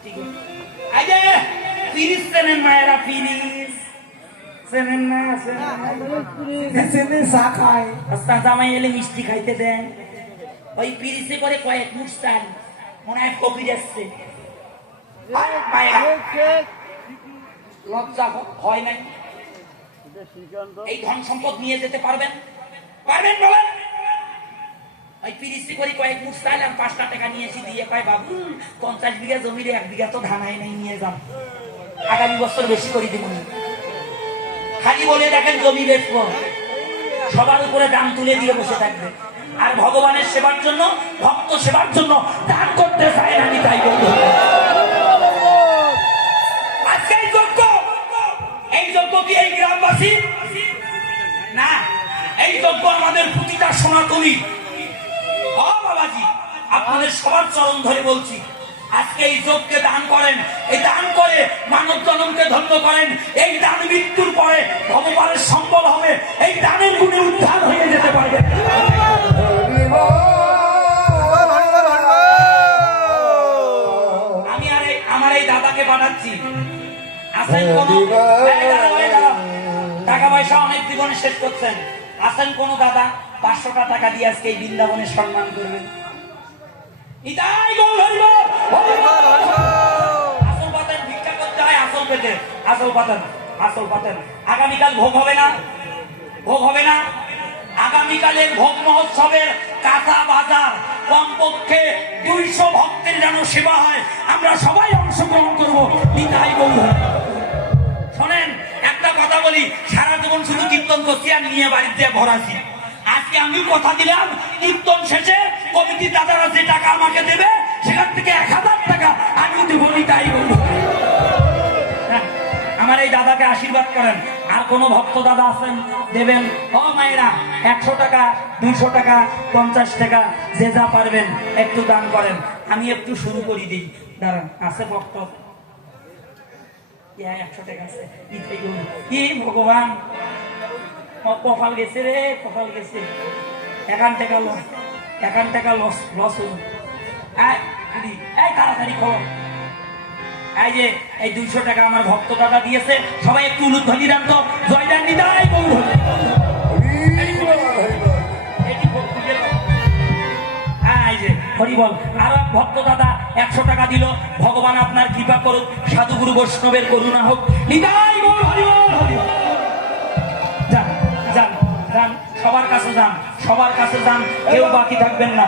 মিষ্টি আগে পিরিস চেনেন মায়েরা, পিরিস চেনেন না? চা খায় জামাই এলে মিষ্টি খাইতে দেন। ওই পিরিসে করে কয়েক মুঠ চাল, মনে হয় ফকির আসছে। লজ্জা হয় নাই? এই ধন সম্পদ নিয়ে যেতে পারবেন? পারবেন বলেন? ওই পিরিসি করে কয়েক মুঠ চাল আর 5টা টাকা নিয়েছি, দিয়ে কয় বাবু 50 বিঘা জমির 1 বিঘা তো ধান হয় নাই, নিয়ে যান, আগামী বছর বেশি করে দিব। খালি বলে দেখেন জমি বেচবো, সবার উপরে দাম তুলে দিয়ে বসে থাকবে। আর ভগবানের সেবার জন্য, ভক্ত সেবার জন্য দান করতে চায় না। তাই বলবো আজকে এই যজ্ঞ কি এই গ্রামবাসী না, এই যজ্ঞ আমাদের প্রতিটা সনাতনী। ও বাবাজি, আপনাদের সবার চরণ ধরে বলছি, আজকে এই যজ্ঞে দান করেন, এই দান করে মানব জনমকে ধন্য করেন। এই দান মৃত্যুর পরে ভগবানের সম্বল হবে, এই দানের গুণে উদ্ধার হয়ে যেতে পারবে। আমি আর আমার এই দাদাকে পাঠাচ্ছি, আসেন কোন টাকা পয়সা অনেক জীবনে শেষ করছেন, আসেন কোন দাদা 500টা টাকা দিয়ে আজকে এই বৃন্দাবনে সম্মান করবেন। আগামীকাল ভোগ হবে না? ভোগ হবে না? আগামীকালের ভোগ মহোৎসবের কাঁচা বাজার কমপক্ষে 200 ভক্তের যেন সেবা হয়, আমরা সবাই অংশগ্রহণ করবো। শোনেন, একটা কথা বলি, সারা জীবন শুধু কীর্তন করছি আর নিয়ে বাড়িতে ভরাছি। আজকে আমি কথা দিলাম, কীর্তন শেষে কমিটি দাদারা যে টাকা আমাকে দেবে, সেখান থেকে 1000 টাকা আমি দেবো। তাই বলবো, আমার এই দাদাকে আশীর্বাদ করেন। আর কোন ভক্ত দাদা আছেন দেবেন? ও মায়েরা, 100 টাকা, 200 টাকা, 50 টাকা, যে যা পারবেন একটু দান করেন। আমি একটু শুরু করি দিই, দাঁড়ান। আছে ভক্ত? 100 টাকা আছে। কি ভগবান, কপাল গেছে রে, কপাল গেছে। 1 টাকা লস, 1 টাকা লস লস হল। এই তাড়াতাড়ি খবর, এই যে এই 200 টাকা আমার ভক্ত দাদা দিয়েছে, সবাই একটু উলুধ্বনি দেন তো, জয় দেন নিতাই গৌর। এই যে হরি বল। আরো এক ভক্ত দাদা 100 টাকা দিল, ভগবান আপনার কৃপা করুক, সাধুগুরু বৈষ্ণবের করুণা হোক, নিতাই গৌর, হরি বল, হরি বল। যান যান যান, সবার কাছে যান, সবার কাছে যান, কেউ বাকি থাকবেন না।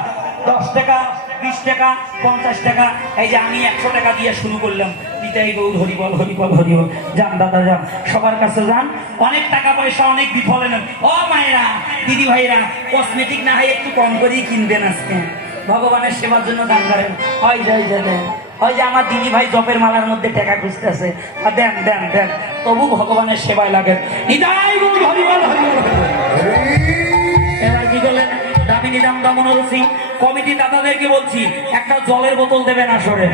10 টাকা, 20 টাকা, 50 টাকা, এই যে আমি 100 টাকা দিয়ে শুরু করলাম। নিতাই গৌর, হরি বল, হরি বল, হরি বল। যান দাদা যান, সবার কাছে যান। অনেক টাকা পয়সা অনেক বিফলে নেন। ও মায়েরা, দিদি ভাইরা, কসমেটিক না হয় একটু কম করেই কিনবেন আজকে, ভগবানের সেবার জন্য দান করেন। হয় জয় জয় দেন। হয় যে আমার দিদি ভাই জপের মালার মধ্যে টাকা খুঁজতেছে, দেন দেন দেন, তবু ভগবানের সেবায় লাগেন। নিতাই গৌর, হরি বল, হরি বল। এবার কি করলেন? দামিনী দাম দমন সিং কমিটি দাদাদেরকে বলছি, একটা জলের বোতল দেবেন আসরে।